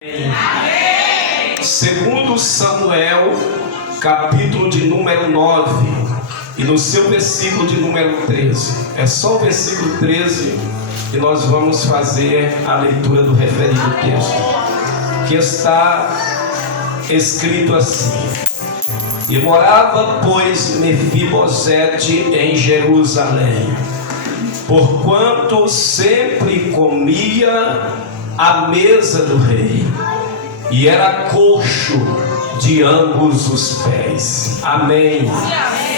Amém. Segundo Samuel, capítulo de número 9, e no seu versículo de número 13. É só o versículo 13 que nós vamos fazer a leitura do referido texto, que está escrito assim: E morava, pois, Mefibosete em Jerusalém, porquanto sempre comia à mesa do rei, e era coxo de ambos os pés. Amém.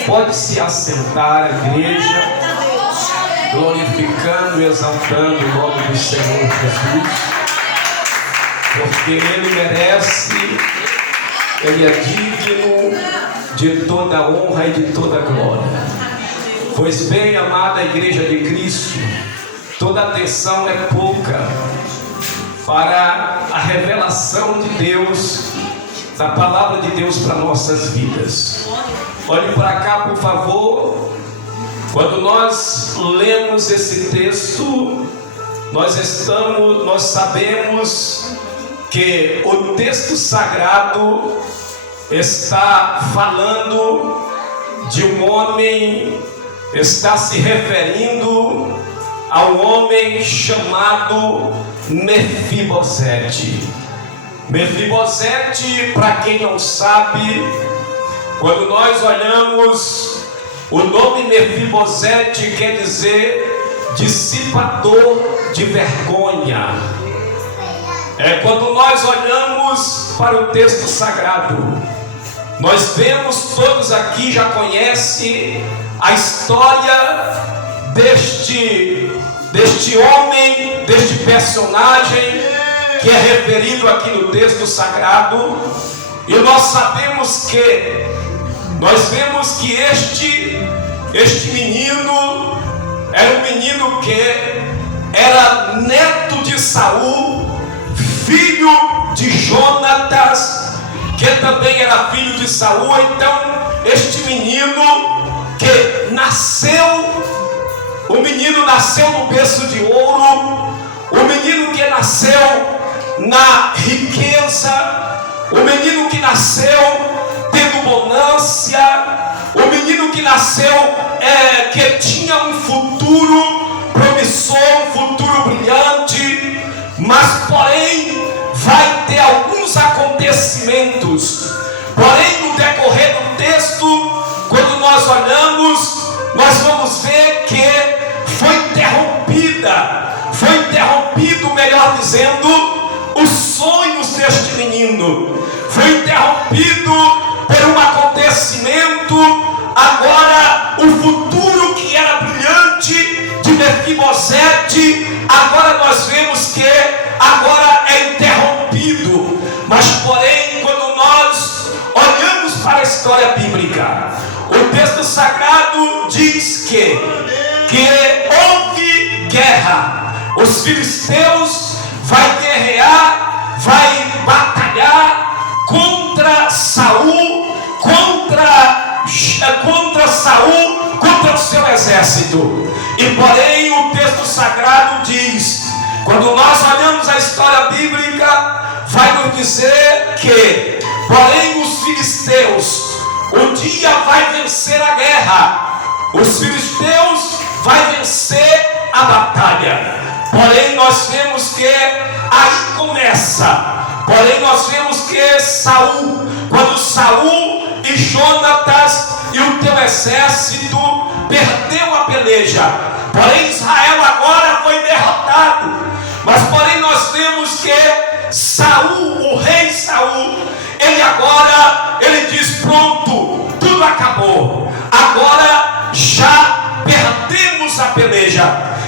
Pode se assentar, a igreja, glorificando e exaltando o nome do Senhor Jesus, porque Ele merece, Ele é digno de toda honra e de toda glória. Pois bem, amada igreja de Cristo, toda atenção é pouca para a revelação de Deus, da palavra de Deus para nossas vidas. Olhe para cá, por favor. Quando nós lemos esse texto, nós sabemos que o texto sagrado está falando de um homem, está se referindo a um homem chamado Mefibosete. Mefibosete, para quem não sabe, quando nós olhamos, o nome Mefibosete quer dizer dissipador de vergonha. Quando nós olhamos para o texto sagrado, nós vemos, todos aqui já conhecem a história deste homem, deste personagem que é referido aqui no texto sagrado. E nós vemos que este menino era um menino que era neto de Saul, filho de Jonatas, que também era filho de Saul. Então este menino que o menino nasceu no berço de ouro, o menino que nasceu na riqueza, o menino que nasceu tendo bonança, o menino que nasceu que tinha um futuro promissor, um futuro brilhante. Mas porém vai ter alguns acontecimentos. Porém, no decorrer do texto, quando nós olhamos, nós vamos ver que foi interrompido, melhor dizendo, os sonhos deste menino. Foi interrompido por um acontecimento. Agora o futuro que era brilhante de Mefibosete, agora nós vemos que agora é interrompido. Mas porém, quando nós olhamos para a história bíblica, o texto sagrado diz que houve guerra. Os filisteus vai guerrear, vai batalhar contra Saul, contra o seu exército. E porém o texto sagrado diz, quando nós olhamos a história bíblica, vai nos dizer que porém os filisteus um dia vai vencer a guerra. Os filisteus vai vencer a batalha. Porém nós vemos que aí começa. Porém nós vemos que Saul, quando Saul e Jonatas e o teu exército perdeu a peleja, porém Israel agora foi derrotado. Mas porém nós vemos que Saul, o rei Saul, ele diz: pronto, tudo acabou, agora já perdemos a peleja.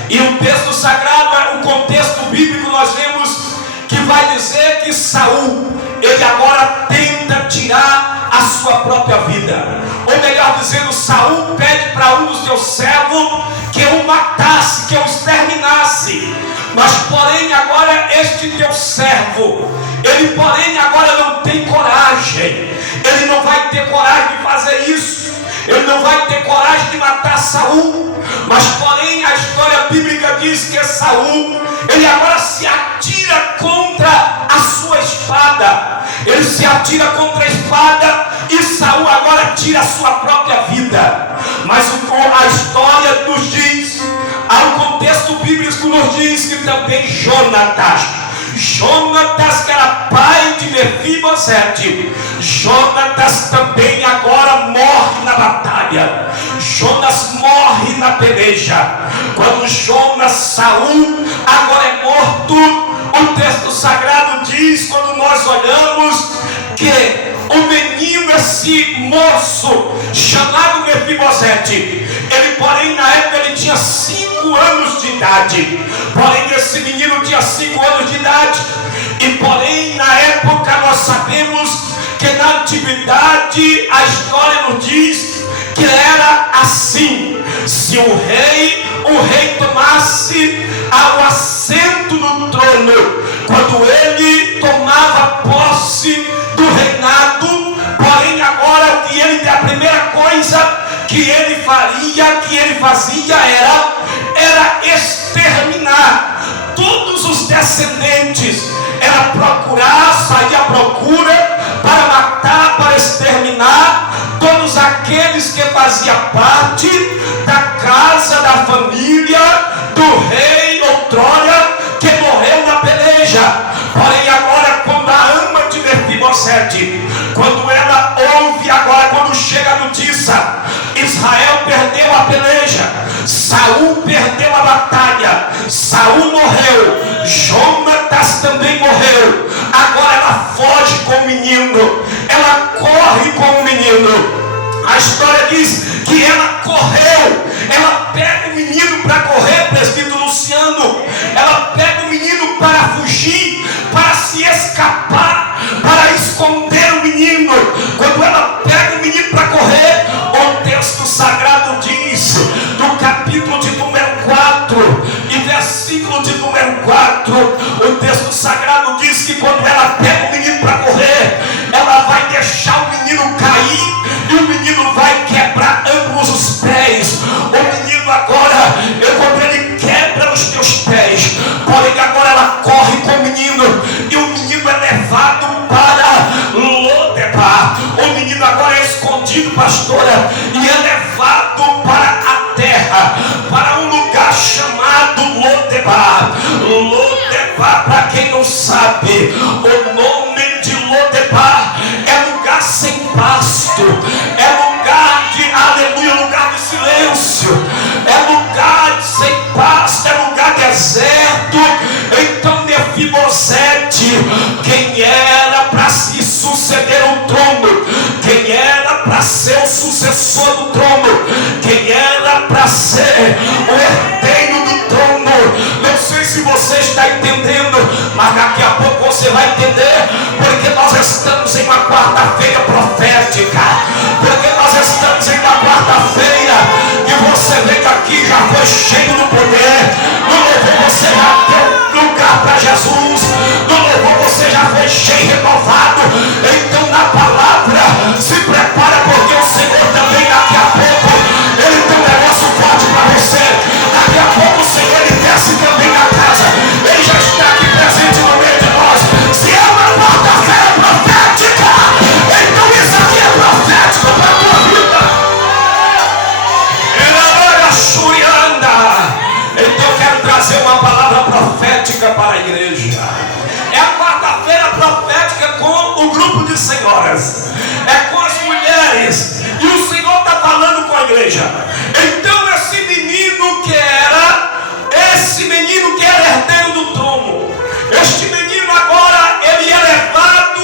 E o texto sagrado, o contexto bíblico, nós vemos que vai dizer que Saul, ele agora tenta tirar a sua própria vida. Ou melhor dizendo, Saul pede para um dos seus servos que o matasse, que o exterminasse. Mas porém agora este teu servo, ele porém agora não tem coragem. Ele não vai ter coragem de fazer isso. Ele não vai ter coragem de matar Saul. Mas porém a história bíblica diz que Saul, ele agora se atira contra a sua espada, ele se atira contra a espada, e Saul agora tira a sua própria vida. Mas a história nos diz, o contexto bíblico nos diz que também Jonatas, que era pai de Mefibosete, Jonatas também agora morre na batalha. Jonas morre na peleja. Quando Saul agora é morto, o texto sagrado diz, quando nós olhamos, que o menino, esse moço chamado Mefibosete, ele, porém, na época ele tinha 5 anos de idade. Porém, esse menino tinha 5 anos de idade. E porém, na época, nós sabemos que na antiguidade a história nos diz que era assim: se o rei tomasse o assento no trono, quando ele tomava posse do reinado, porém agora a primeira coisa que ele fazia era exterminar todos os descendentes, era procurar, sair à procura para matar, para exterminar todos aqueles que faziam parte da casa, da família do rei outrora que morreu na peleja. Porém agora, quando a ama de Mefibosete, quando ela ouve agora, quando chega a notícia, Israel perdeu a peleja, Saul perdeu a batalha, Saul morreu, Jonatas também morreu. Agora ela foge com o menino, ela corre com o menino. A história diz que ela correu, ela pega o menino para correr, presbítero Luciano, ela pega o menino para fugir, para se escapar, para esconder o menino. Quando ela pega o menino para correr, o texto sagrado diz, no capítulo de número 4 e versículo de número 4, o texto sagrado diz que quando ela pega o menino para correr, ela vai deixar o menino cair, e o menino vai quebrar ambos os pés. O menino agora, quando ele quebra os teus pés, porém agora ela corre com o menino, e o menino é levado para Lodebar. O menino agora é escondido, pastora, e é levado para a terra, para um lugar chamado Lodebar. Lodebar, para quem não sabe, o nome de Lodebar é lugar sem pasto, é lugar de, aleluia, lugar de silêncio, é lugar sem pasto, é lugar deserto. Então Mefibosete, quem era para se suceder o trono, quem era para ser o sucessor do trono, quem era para ser o herdeiro do trono, não sei se você está entendendo, mas daqui a pouco você vai entender, porque nós estamos em uma quarta-feira profética, porque nós estamos em uma quarta-feira e você veio aqui, já foi cheio do poder, no louvor você já deu lugar para Jesus, no louvor você já foi cheio e renovado. Então na palavra se prepara, porque o Senhor também daqui a pouco ele tem um negócio forte para você. Daqui a pouco o Senhor ele desce também na casa, ele já está aqui presente no meio de nós. Se é uma quarta-feira profética, então isso aqui é profético para a tua vida. Então eu quero trazer uma palavra profética para a igreja. É a quarta-feira profética com o grupo de senhoras, é com as mulheres, e o Senhor está falando com a igreja. Então esse menino que era herdeiro do trono, este menino agora ele é levado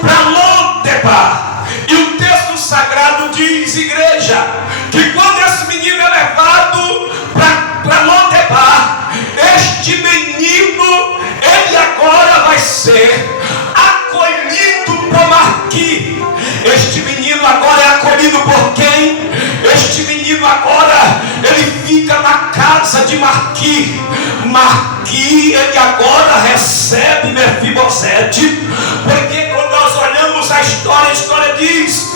para Lodebar. E o texto sagrado diz, igreja, que quando esse menino é levado para Lodebar, este menino, ele agora vai ser acolhido por Marqui. Este menino agora é acolhido por quem? Este menino agora, ele fica na casa de Marqui. Marqui, ele agora recebe Mefibosete, porque quando nós olhamos a história diz,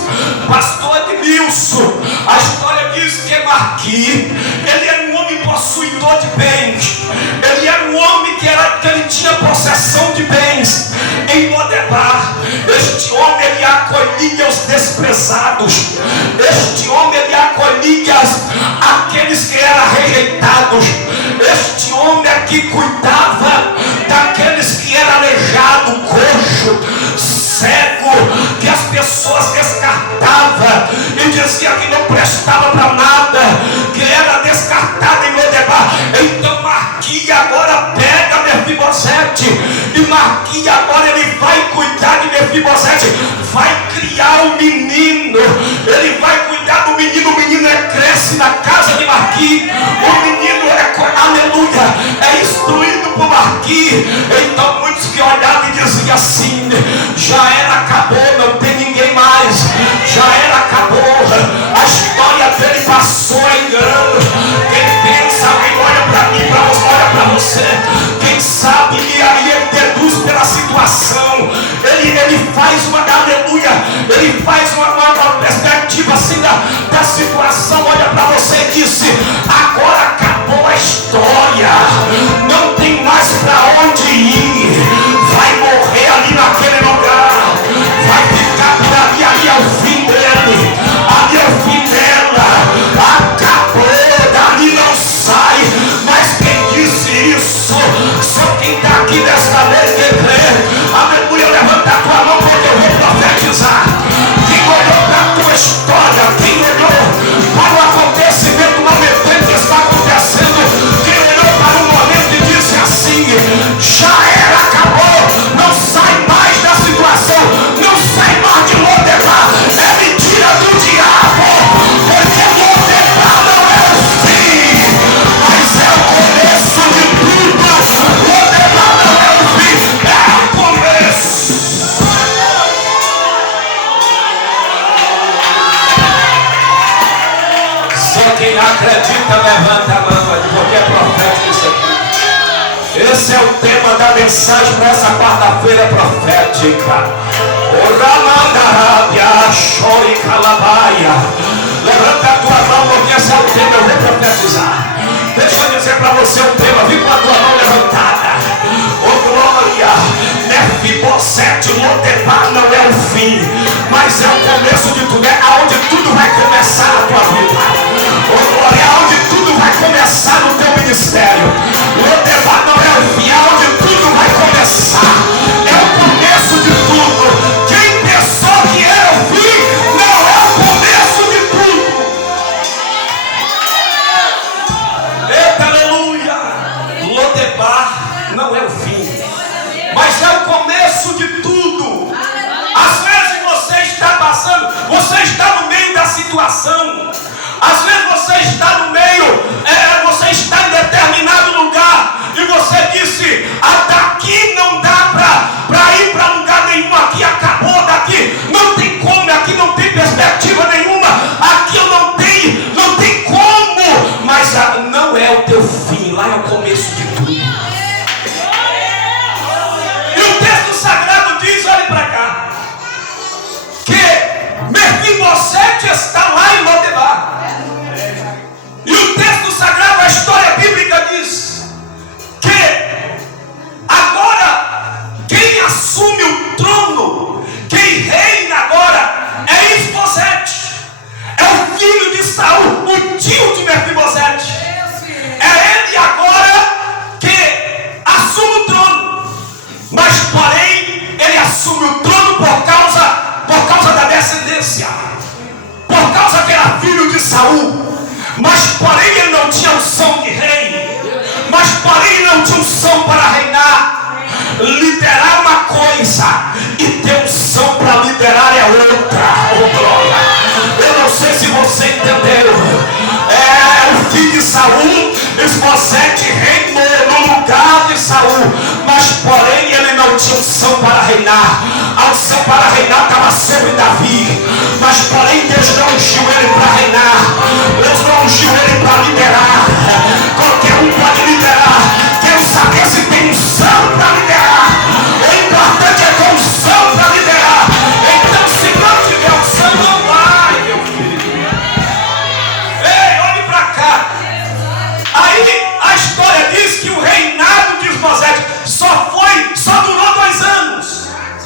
pastor Edmilson, a história diz que Marqui, ele era um homem possuidor de bens, ele era um homem que ele tinha possessão de bens em Lodebar. desprezados. Este homem, ele acolhia aqueles que eram rejeitados. Este homem aqui cuidava daqueles que eram aleijado, coxo, cego, que as pessoas descartavam e diziam que não prestava para nada, que era descartado em Lodebar. Então Marquia agora pega Mefibosete, e Marquia agora ele vai cuidar de Mefibosete, vai criar o menino, ele vai cuidar do menino. O menino cresce na casa de Marquia, o menino aleluia, é instruído por Marquia. Então muitos que olhavam e diziam assim: já era, acabou, não tem ninguém mais, já era, acabou, a história dele passou, é engano. Quem pensa, alguém olha para mim, olha para você, quem sabe, e aí ele deduz pela situação, ele faz uma, aleluia, ele faz uma perspectiva assim da situação, olha para você e disse: agora acabou a história, não tem mais para onde ir, vai morrer ali naquele lugar, vai ficar por ali, ali é o fim dele, ali é o fim dela, acabou, dali não sai. Mas quem disse isso? Só quem está aqui nesta vez que crê, aleluia, levanta a tua mão porque eu vou profetizar. Quem olhou para a tua história, quem olhou para o acontecimento momentâneo que está acontecendo, quem olhou para o momento e disse assim: já era, acabou, não sai mais da situação, não sai mais de Lodebar, é mentira do diabo, porque Lodebar não é o fim, mas é o começo de tudo. Lodebar não é o fim, é o começo. Só quem acredita levanta a mão, porque é profético isso aqui. Esse é o tema da mensagem para essa quarta-feira profética. Levanta a tua mão, porque esse é o tema, eu vou profetizar. Deixa eu dizer para você o tema, vem com a tua mão levantada. Oh glória, Mefibosete, Lodebar não é o fim, mas é o começo de tudo, é aonde tudo vai começar na tua vida. Oh glória, é aonde tudo vai começar no teu ministério. Lodebar não é o fim, é aonde tudo vai começar, é o começo de tudo. Quem pensou que era o fim, não é o começo de tudo. Eita, aleluia. Lodebar não é o fim, mas é o começo de tudo. Às vezes você está passando, você está no meio da situação, às vezes você está no meio, você está em determinado lugar, e você disse: daqui não dá para ir para lugar nenhum, aqui acabou, daqui não tem como, aqui não tem perspectiva nenhuma, aqui eu não tem como, mas não é o teu fim, lá é o começo de tudo. E o texto sagrado diz, olhe para cá, que Mefibosete está lá em Lodebar. E o texto sagrado, a história bíblica diz que agora quem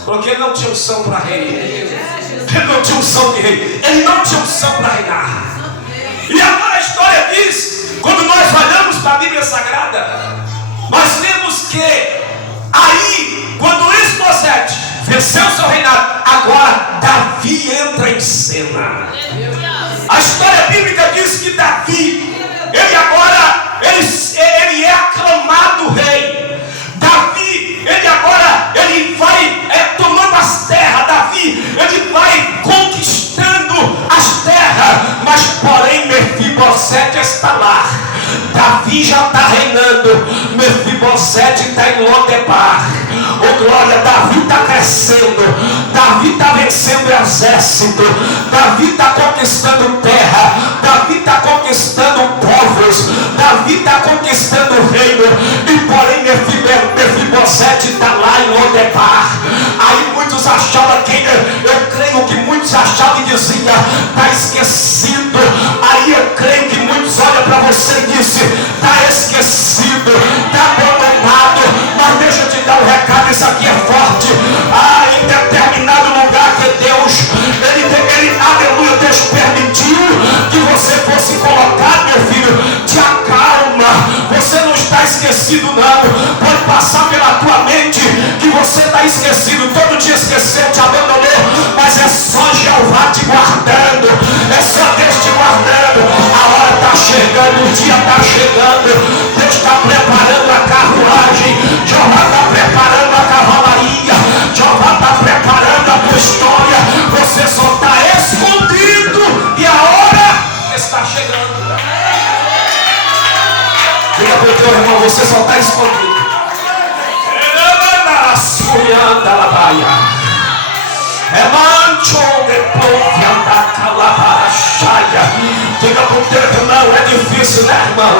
Porque ele não tinha unção para rei. Ele não tinha unção de rei. Ele não tinha unção para reinar. E agora a história diz, quando nós olhamos para a Bíblia Sagrada, nós vemos que aí, quando Isbosete venceu seu reinado, agora Davi entra em cena. A história bíblica diz que Davi, ele agora, ele é aclamado rei. Davi, ele agora, ele vai tomando as terras. Davi, ele vai conquistando as terras. Mas porém Mefibosete está lá. Davi já está reinando. Mefibosete está em Lodebar. Oh glória, Davi está crescendo. Davi está vencendo o exército. Davi está conquistando terra. Davi está conquistando povos. Davi está conquistando o reino. E porém Mefibosete está lá em Lodebar. Aí muitos achavam que, eu creio que muitos achavam e diziam, está esquecido. Aí eu creio que muitos olham para você e dizem, está esquecido, está abandonado. Mas deixa eu te dar um recado, isso aqui é forte. Em determinado lugar que Deus, aleluia, Deus permitiu que você fosse colocado, meu filho, te acalma. Você não está esquecido não. Pode passar pela tua mente que você está esquecido, todo dia esqueceu, te abandonou, mas é só Jeová te guardando, é só Deus te guardando. A hora está chegando, o dia está chegando, Deus está preparando a carruagem, Jeová está preparando a cavalaria, Jeová está preparando a tua história. Você só está escondido e a hora está chegando. Diga para o teu irmão, você só está escondido. É mancho de povia da calabachaia. Diga para o teu irmão, é difícil, né, irmão?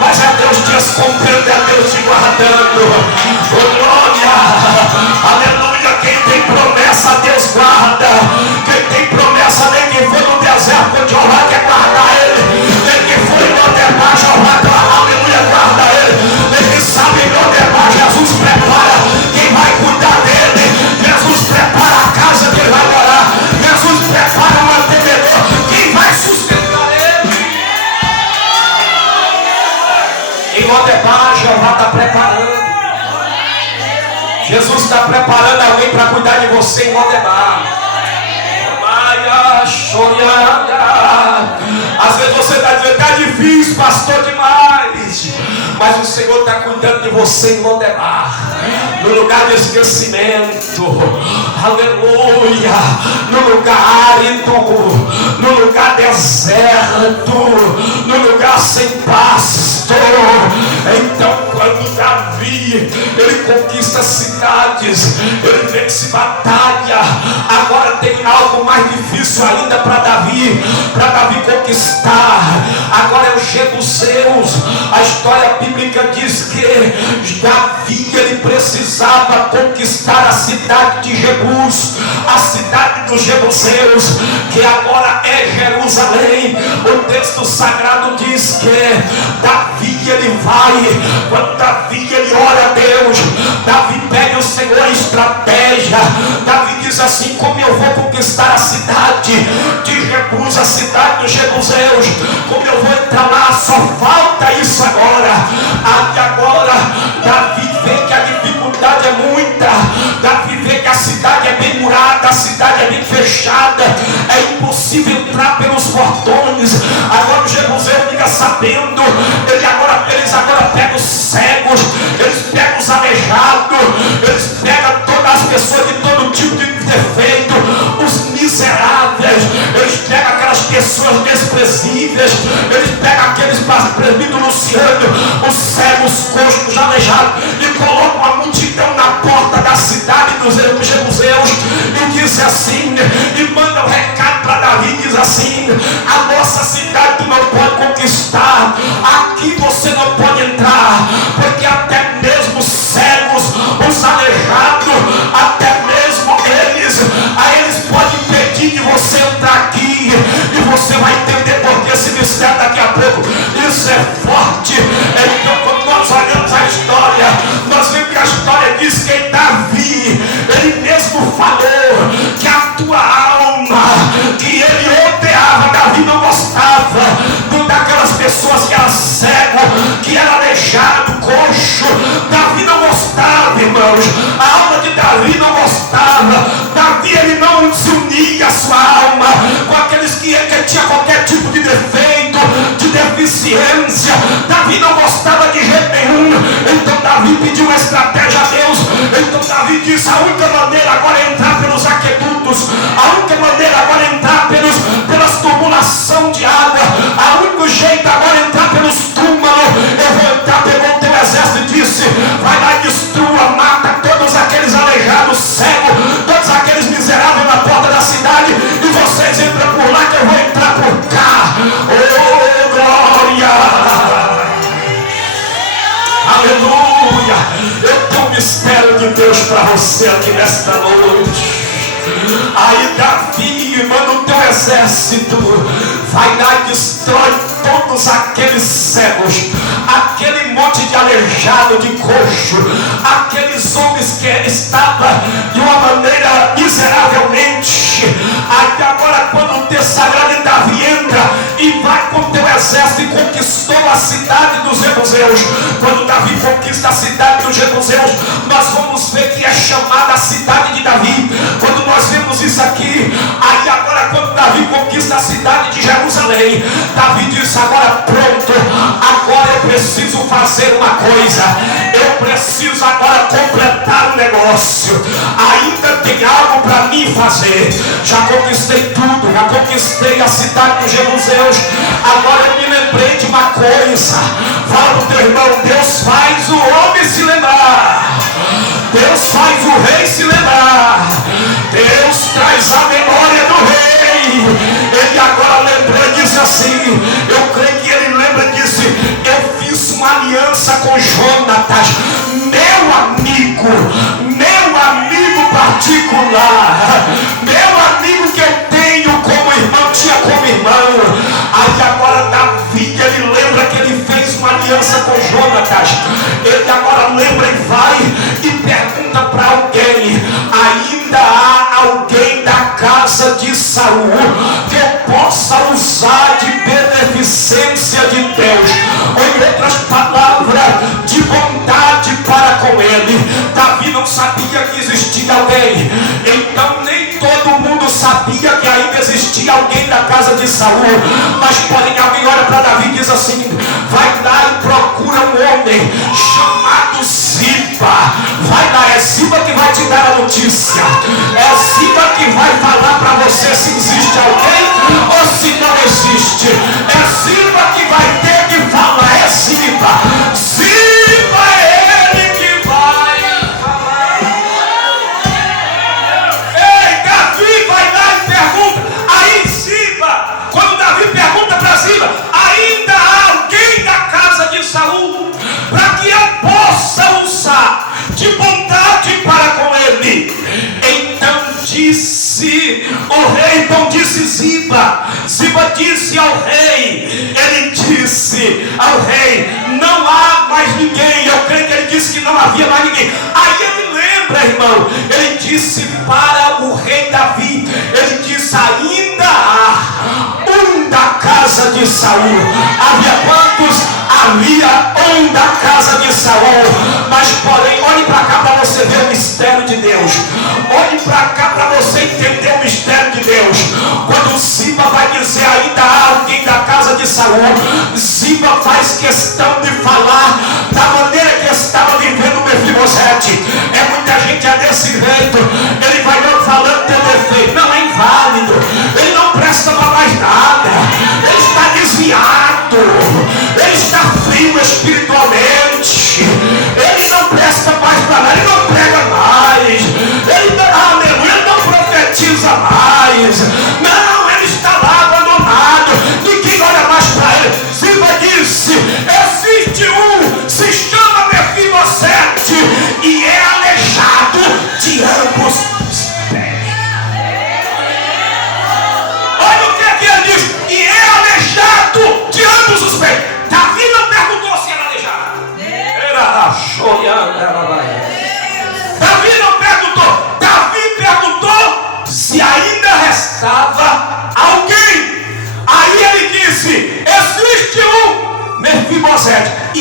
Mas é Deus te escondendo, é Deus te guardando. Oh, glória, aleluia. Quem tem promessa, Deus guarda. Quem tem promessa, nem que for no deserto, Jeová quer guardar ele. Nem que for em Lodebar, Jeová, aleluia, guarda ele. Nem que sabe em Lodebar, Jesus prepara quem vai cuidar dele. Jesus prepara a casa que ele vai morar. Jesus prepara o mantenedor, quem vai sustentar ele. Em Lodebar, Jeová está preparando. Jesus está preparando alguém para cuidar de você em Lodebar. Às vezes você está dizendo, está difícil, pastor, demais. Mas o Senhor está cuidando de você em Lodebar, no lugar de esquecimento, aleluia, no lugar árido, no lugar deserto, no lugar sem pasto. Então quando Davi, ele conquista cidades, ele vence batalha, agora tem algo mais difícil ainda para Davi conquistar. Agora é os jebuseus. A história bíblica diz que Davi, ele precisava conquistar a cidade de Jebus, a cidade dos jebuseus, que agora é Jerusalém. O texto sagrado diz que Davi, ele vai, quando Davi, ele ora a Deus, Davi pede ao Senhor a estratégia. Davi diz assim, como eu vou conquistar a cidade de Jebus, a cidade dos jebuseus, como eu vou entrar lá, só falta isso agora. Até agora Davi vê que a dificuldade é muita, Davi vê que a cidade é bem murada, a cidade é bem fechada, é impossível entrar pelos portões. Agora o jebuseu fica sabendo, eles agora pegam os cegos, eles pegam os aleijados, eles pegam todas as pessoas de todo tipo de defeito, os miseráveis, eles pegam aquelas pessoas desprezíveis, eles pegam aqueles presbíteros Luciano, os cegos, os coxos, os aleijados, e colocam a multidão na porta da cidade dos jebuseus e diz assim, e manda um recado para Davi, diz assim, a nossa cidade tu não pode conquistar, aqui você não pode entrar, porque até mesmo os cegos, os aleijados, até mesmo eles podem impedir de você entrar aqui, e você vai entender porque esse mistério daqui a pouco. Isso é forte. Então quando nós olhamos a história, nós vemos que a história diz que Davi, ele mesmo que era aleijado, coxo. Davi não gostava, irmãos. A alma de Davi não gostava. Davi, ele não se unia a sua alma com aqueles que tinha qualquer tipo de defeito, de deficiência. Davi não gostava de jeito nenhum. Então Davi pediu uma estratégia a Deus. Então Davi disse: a única maneira agora é entrar pelos aquedutos, a única maneira agora é entrar pelas tubulação de água, o único jeito agora é entrar pelos túmulos. Eu vou entrar. Pegou o teu exército e disse: vai lá e destrua, mata todos aqueles aleijados, cegos, todos aqueles miseráveis na porta da cidade, e vocês entram por lá que eu vou entrar por cá. Oh, glória! Aleluia! Eu tenho um mistério de Deus para você aqui nesta noite. Aí Davi manda o teu exército, vai lá e destrói todos aqueles cegos, aquele monte de aleijado, de coxo, aqueles homens que estavam de uma maneira miseravelmente. Aí agora, quando o teu sagrado Davi entra e vai com o teu exército e conquistou a cidade dos jebuseus. Quando Davi conquista a cidade dos jebuseus, nós vamos ver que é chamada a cidade de Davi. Quando nós vemos isso aqui, aí agora quando Davi conquista a cidade de Jerusalém, Davi diz: agora pronto, agora eu preciso fazer uma coisa, eu preciso agora completar o negócio, ainda tem algo para mim fazer. Já conquistei tudo, já conquistei a cidade dos jebuseus, agora eu me lembrei de uma coisa. Fala para o teu irmão: Deus faz o homem se lembrar, Deus faz o rei se lembrar, Deus traz a memória do rei. Ele agora lembrou e disse assim, eu creio que ele lembra e disse: eu fiz uma aliança com Jonatas, meu amigo particular, meu amigo que eu tenho como irmão, tinha como irmão. Aí agora Davi, ele lembra que ele fez uma aliança com Jonatas. Ele agora lembra e vai e pergunta para alguém: ainda há alguém da casa de Saul que eu possa usar de beneficência de Deus, ou em outras palavras, de bondade para com ele? Davi não sabia que existia alguém, então nem todo mundo sabia que ainda existia alguém da casa de Saul. Mas porém alguém olha para Davi e diz assim: vai lá e procura um homem chamado Ziba. Vai lá, é Ziba que vai te dar a notícia, é Ziba que vai falar para você se existe alguém ou se não existe. É Ziba que vai ter que falar, é Ziba. Ziba é ele que vai falar. Ei, Davi vai lá e pergunta. Aí Ziba, quando Davi pergunta para Ziba: ainda há alguém da casa de Saul para que eu possa usar de bondade para com ele? Então disse o rei, então disse Ziba disse ao rei, ele disse ao rei: não há mais ninguém. Eu creio que ele disse que não havia mais ninguém. Aí ele lembra, irmão, ele disse para o rei Davi, ele disse: ainda há um da casa de Saul. Havia quantos? Havia um da casa de Saul. Mas porém, olhe para cá para você ver o mistério de Deus. Olhe para cá para você entender o mistério de Deus. Quando Ziba vai dizer: ainda há alguém da casa de Saul, Ziba faz questão de falar da maneira que estava vivendo Mefibosete. É muita gente é desse jeito, ele vai não falando teu defeito, não é inválido, ele não presta para mais nada, ele está desviado, ele está frio espiritualmente, ele não presta mais para nada, ele não prega mais, ele não profetiza mais, não, ele está lá abandonado, ninguém olha mais para ele. Ziba disse: existe um, se chama Mefibosete, e é aleijado de ambos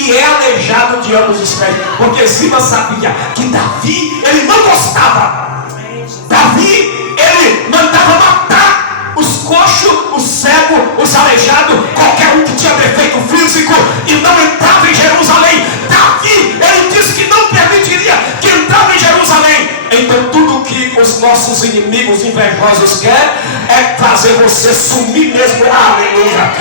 e é aleijado de ambos os pés. Porque Ziba sabia que Davi, ele não gostava. Davi, ele mandava matar os coxos, os cegos, os aleijados, qualquer um que tinha defeito físico e não entrava em Jerusalém. Davi, ele disse que não permitiria que entrava em Jerusalém. Então tudo que os nossos inimigos invejosos querem é fazer você sumir mesmo. Aleluia.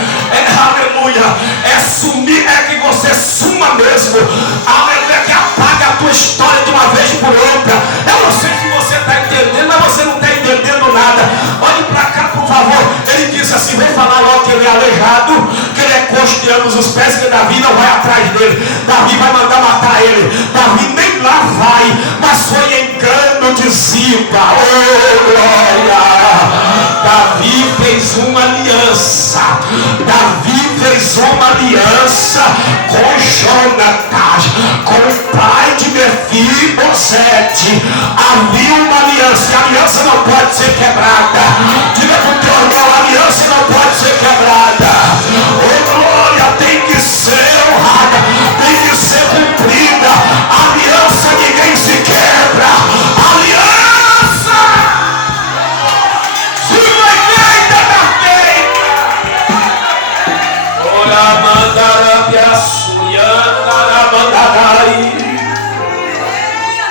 Aleluia. É sumir, é que você suma mesmo. Aleluia. Que apaga a tua história de uma vez por outra. Eu não sei se você está entendendo, mas você não está entendendo nada. Olhe para cá, por favor. Ele disse assim: vou falar logo que ele é aleijado, que ele é coxo de ambos os pés, que Davi não vai atrás dele. Davi vai mandar matar ele. Davi nem lá vai, mas foi engano de Ziba. Oh, glória! Davi fez uma aliança. Davi fez uma aliança com Jonatas, com o pai de Mefibosete. Havia uma aliança. A aliança não pode ser quebrada. Diga para o teu irmão: a aliança não pode ser quebrada. Oh, glória! Tem que ser honrada, tem que ser cumprida. A aliança ninguém se quebra. A aliança se foi feita, está feita. Ora mandarabia suyanda mandadai.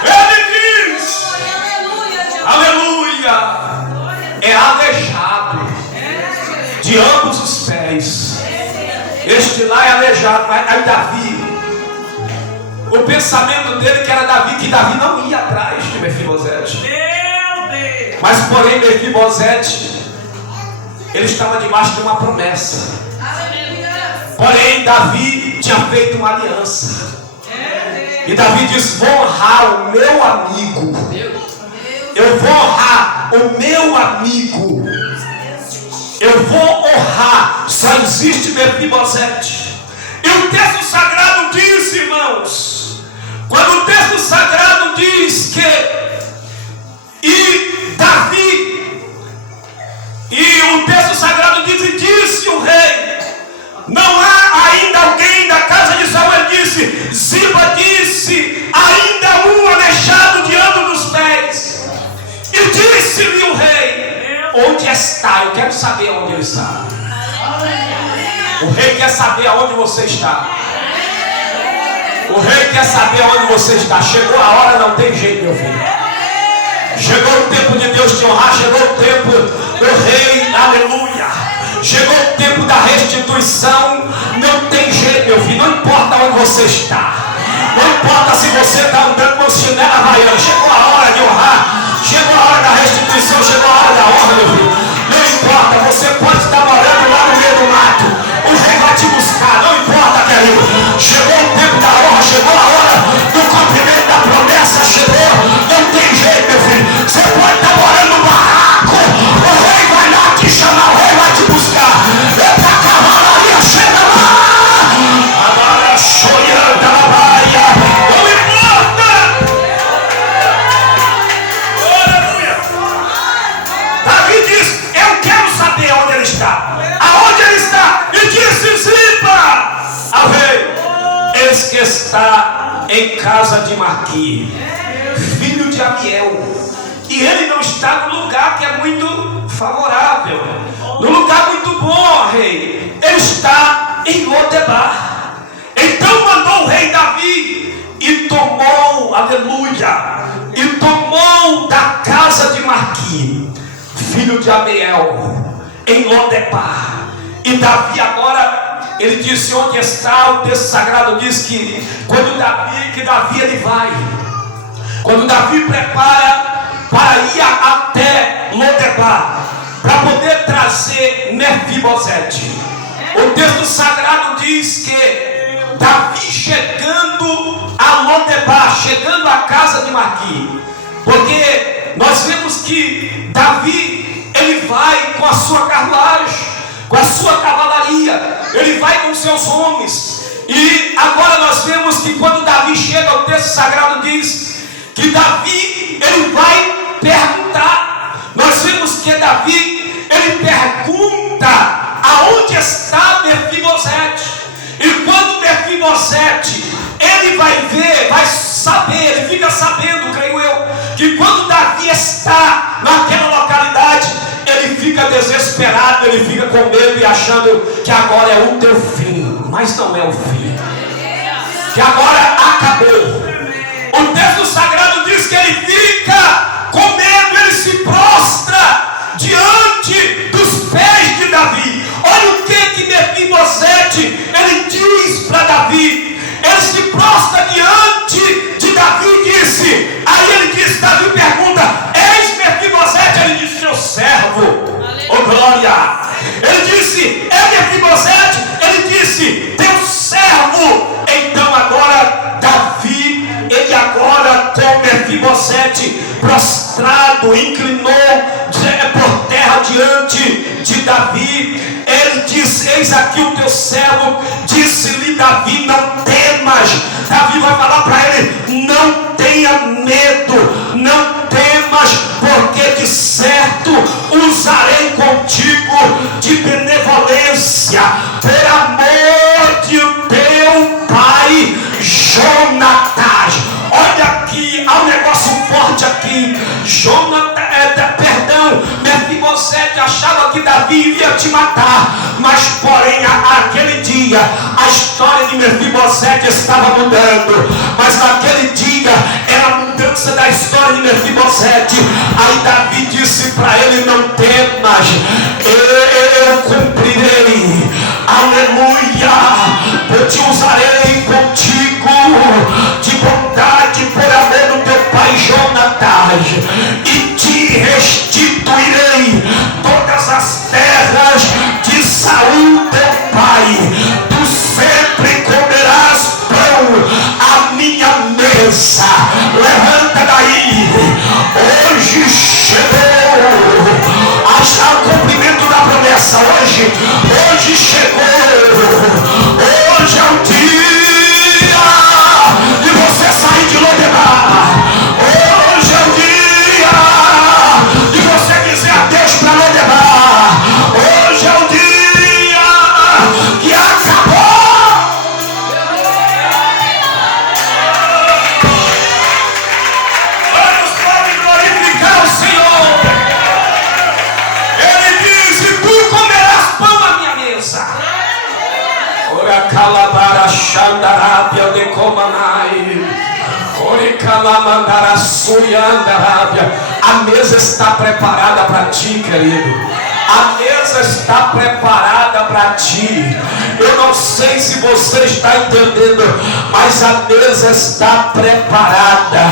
Ele diz, aleluia, é aleijado de ambos os pés. Este lá é aleijado, mas aí Davi, o pensamento dele que era Davi, que Davi não ia atrás de Mefibosete. Mas porém Mefibosete, ele estava debaixo de uma promessa. Porém Davi tinha feito uma aliança. E Davi disse: vou honrar o meu amigo. Eu vou honrar o meu amigo. Eu vou honrar. Só existe Mefibosete. E o texto sagrado diz, irmãos, quando o texto sagrado diz que o texto sagrado diz: e disse o rei, não há ainda alguém da casa de Saul. Ele disse, Ziba disse, ainda um aleijado de ambos os pés. E disse-lhe o rei, onde está? Eu quero saber onde ele está. O rei quer saber aonde você está. O rei quer saber aonde você está. Chegou a hora, não tem jeito, meu filho. Chegou o tempo de Deus te honrar. Chegou o tempo do rei, aleluia. Chegou o tempo da restituição. Não tem jeito, meu filho. Não importa onde você está. Não importa se você está andando com chinelo havaiano. Chegou a hora de honrar. Chegou a hora da restituição. Chegou a hora da honra, meu filho. Não importa, você pode estar morando lá no meio do mato. O rei vai te buscar, não importa, querido. Chegou o tempo da honra, chegou a hora do cumprimento da promessa. Chegou, não tem jeito, meu filho. Você pode estar morando no barraco. O rei vai lá te chamar, o rei vai te buscar. É pra cavalaria, chega lá. Agora chorando a baia. Não importa. Aleluia. Davi diz: eu quero saber onde ele está. Aonde ele está? E disse Ziba ao rei: eis que está em casa de Maqui, filho de Amiel. E ele não está no lugar que é muito favorável, no lugar muito bom, rei. Ele está em Lodebar. Então mandou o rei Davi e tomou, aleluia, e tomou da casa de Maqui, filho de Amiel, em Lodebar. E Davi agora, ele disse onde está. O texto sagrado diz que quando Davi ele vai, quando Davi prepara para ir até Lodebar, para poder trazer Mefibosete, o texto sagrado diz que Davi chegando a Lodebar, chegando à casa de Maqui, porque nós vemos que Davi ele vai com a sua carruagem, com a sua cavalaria, ele vai com seus homens. E agora nós vemos que quando Davi chega, o texto sagrado diz que Davi ele vai perguntar. Nós vemos que Davi ele pergunta aonde está Mefibosete. E quando Mefibosete Mefibosete, ele vai ver, vai saber, ele fica sabendo, creio eu, que quando Davi está naquela localidade, ele fica desesperado, ele fica com medo e achando que agora é o teu fim, mas não é o fim, que agora acabou. O texto sagrado diz que ele fica com medo, ele se prostra diante dos pés de Davi. Olha o que Mefibosete ele diz para Davi. Ele se prostra diante de Davi e disse. Aí ele disse, Davi pergunta: eis Mefibosete? Ele disse: meu servo. Oh glória. Ele disse: é Mefibosete? Ele disse: teu servo. Então agora Davi, ele agora com Mefibosete prostrado, inclinou por terra diante de Davi. Ele disse: eis aqui o teu servo. Disse-lhe Davi: não temas. Davi vai falar para ele: não tenha medo, não temas, porque de certo usarei contigo de benevolência, por amor de teu pai Jonatas. Olha aqui, há um negócio forte aqui. Mefibosete achava que Davi iria te matar, mas porém aquele dia a história de Mefibosete estava mudando. Mas naquele dia era a mudança da história de Mefibosete. Aí Davi disse para ele: não temas, eu cumprirei, aleluia, eu te usarei contigo de bondade por amor do teu pai Jonatas, e te restituirei todas as terras de Saul teu pai. Tu sempre comerás pão à minha mesa. Levanta daí, hoje chegou o cumprimento da promessa. Hoje chegou, hoje é o dia de você sair de Lodebar. Hoje é o dia de você dizer adeus para Lodebar. Hoje é o dia que acabou. Vamos glorificar o Senhor. Ele diz: e tu comerás pão à minha mesa. Ora calabara xandarábia de comanai. Ore calamandara suyandarábia. A mesa está preparada para ti, querido. A mesa está preparada para ti. Eu não sei se você está entendendo, mas a mesa está preparada.